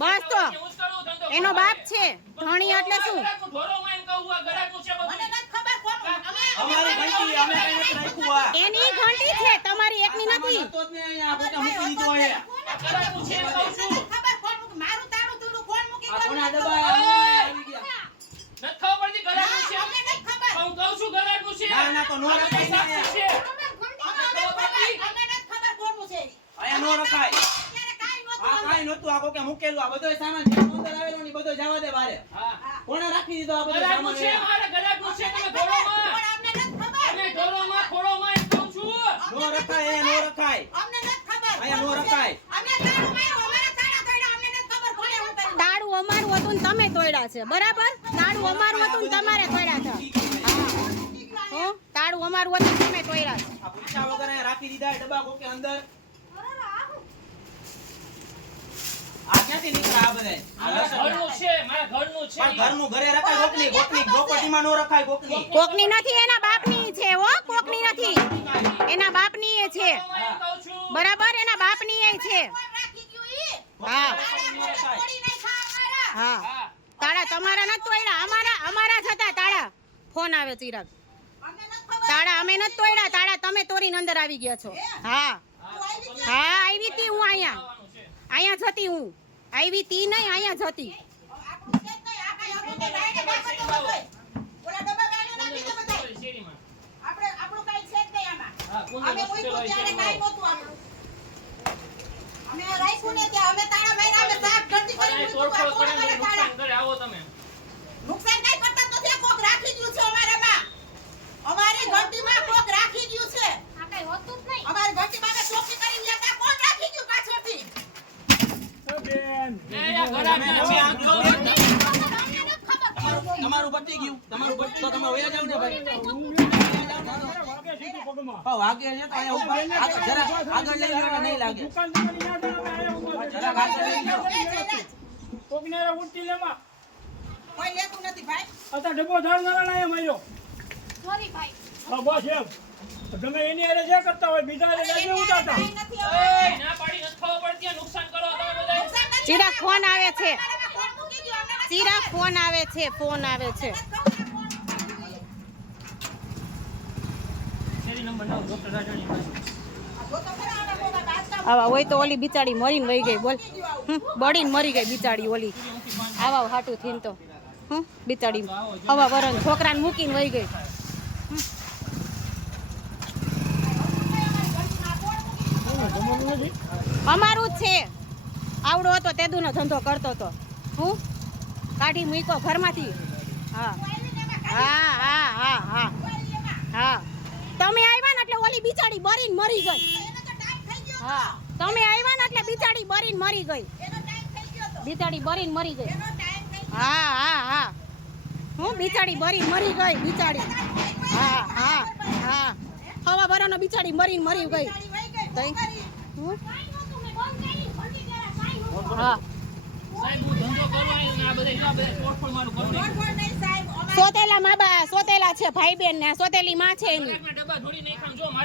બસ તો. એનો બાપ છે. ધણી એટલે શું? એની ઘંટી છે તમારી એકની નથી. ફોટા મૂકી દીધો છે. આ ગરાકનું છે એમ કહું છું. આ કોના ડબ્બા આવી ગયા નથી ખબર પડતી ગરાકનું છે એમ? પણ હું કહું છું ગરાકનું છે. ના, ના, તો નો આ રખાય પૈસા ને. છે. અહીંયા નો રખાય આ આખો કે મૂકેલું આ બધો સામાન જે અંદર આવેલો ને બધો જવા દે બારે. કોણે રાખી દીધો આ બધો સામાન છે? મારે, ગરાકનું છે તમે ઢોરોમાં. તમે ઢોરોમાં, ખોળોમાં એમ કહું છું. નો રખાય એ નો રખાય. અહીંયા નો રખાય. દાડું અમારું હતું ને તમે તોડ્યા છે બરાબર? તાળું અમારું હતું ને તમારે તોડ્યા છે. હો. દાડું અમારું હતું તમે તોડ્યા છે. આ પૂછા વગર અહીંયા રાખી દીધા એ ડબ્બા કોકે અંદર આ ક્યાંથી નીકળ્યા આ બધાય? આ મારા લસણ. ઘરનું છે મારા ઘરનું છે. પણ ઘરનું ઘરે રખાય કોકની કોકની પ્રોપર્ટીમાં નો રખાય કોકની. કોકની નથી એના બાપની છે હો કોકની નથી. એના બાપની એ છે હું. એમ કહું છું. બરાબર એના બાપની એ છે હા હા. હા. તાળા તમારા નથી તોડ્યા અમારા અમારા જ હતા તાળા. ફોન આવે ચિરાગ. તાળા અમે નથી તોડ્યા તાળા તમે તોડીને અંદર આવી ગયા છો. હા? હા. આવી હતી હું અહીંયા. આવવાનું છે. અહીંયા જતી હું. આવી તી નહીં અહીંયા જતી અમે રાખ્યું ને ત્યાં અમે સાફ ગળતી અને કરી તોડફોડ મૂક્યું, કરે ને કોણે તાળા? નુકસાન કરે આવો તમે નુકસાન કાંઈ કરતા જ નથી, કોક રાખી ગયું છે અમારામાં. અમારી ઘંટીમાં કોક રાખી ગયું છે. અમારી ઘંટીમાં અમે ચોકી કરી ગયા તા, કોણ રાખી ગયું પાછળથી? એ આ ગરાકના અમે છે. આ કીધું ને, અમને નથી ખબર. તમારું તમારું પતી ગયું. તમારું પતી તો તમે વયા જાવ ને ભાઈ. વાગે છે તો અહીંયા જરા આગળ લઈ લો નહીં લાગે. જરાક આગળ લઈ લો કોઈ લેતું નથી ભાઈ. ડબ્બો ધારનારા ના હા બસ એમ. તમે એની હારે જે કરતા હોય બીજા ઉતારતા. ના ચિરાગ ફોન આવે છે. ચિરાગ ફોન આવે છે ફોન આવે છે. આવા હોય તો ઓલી બિચારી મરીને વહી ગઈ બોલ. હમ, બળીને મરી ગઈ બિચારી ઓલી. આવા હાટું થઈને તો. હમ બિચારી હવા વરણ છોકરાને મૂકીને વહી ગઈ. અમારું છે. આવડો હતો તેદુનો ધંધો કરતો હતો. હું? કાઢી મૂક્યો ઘરમાંથી. હા. હા હા હા હા. હા. તમે આવ્યા ને એટલે ઓલી બિચારી બરીને મરી ગઈ. તો હા. તમે આવ્યા ને એટલે બિચારી બરીને મરી ગઈ. તો બિચારી બરીને મરી ગઈ. હા હા હા. હું બિચારી બરી મરી ગઈ, બિચારી. હા હા હા. હવા ભરાનો બિચારી મરી મરી ગઈ. હું? સોતેલા મા બા સોતેલા છે ભાઈ બેન ને સોતેલી માં છે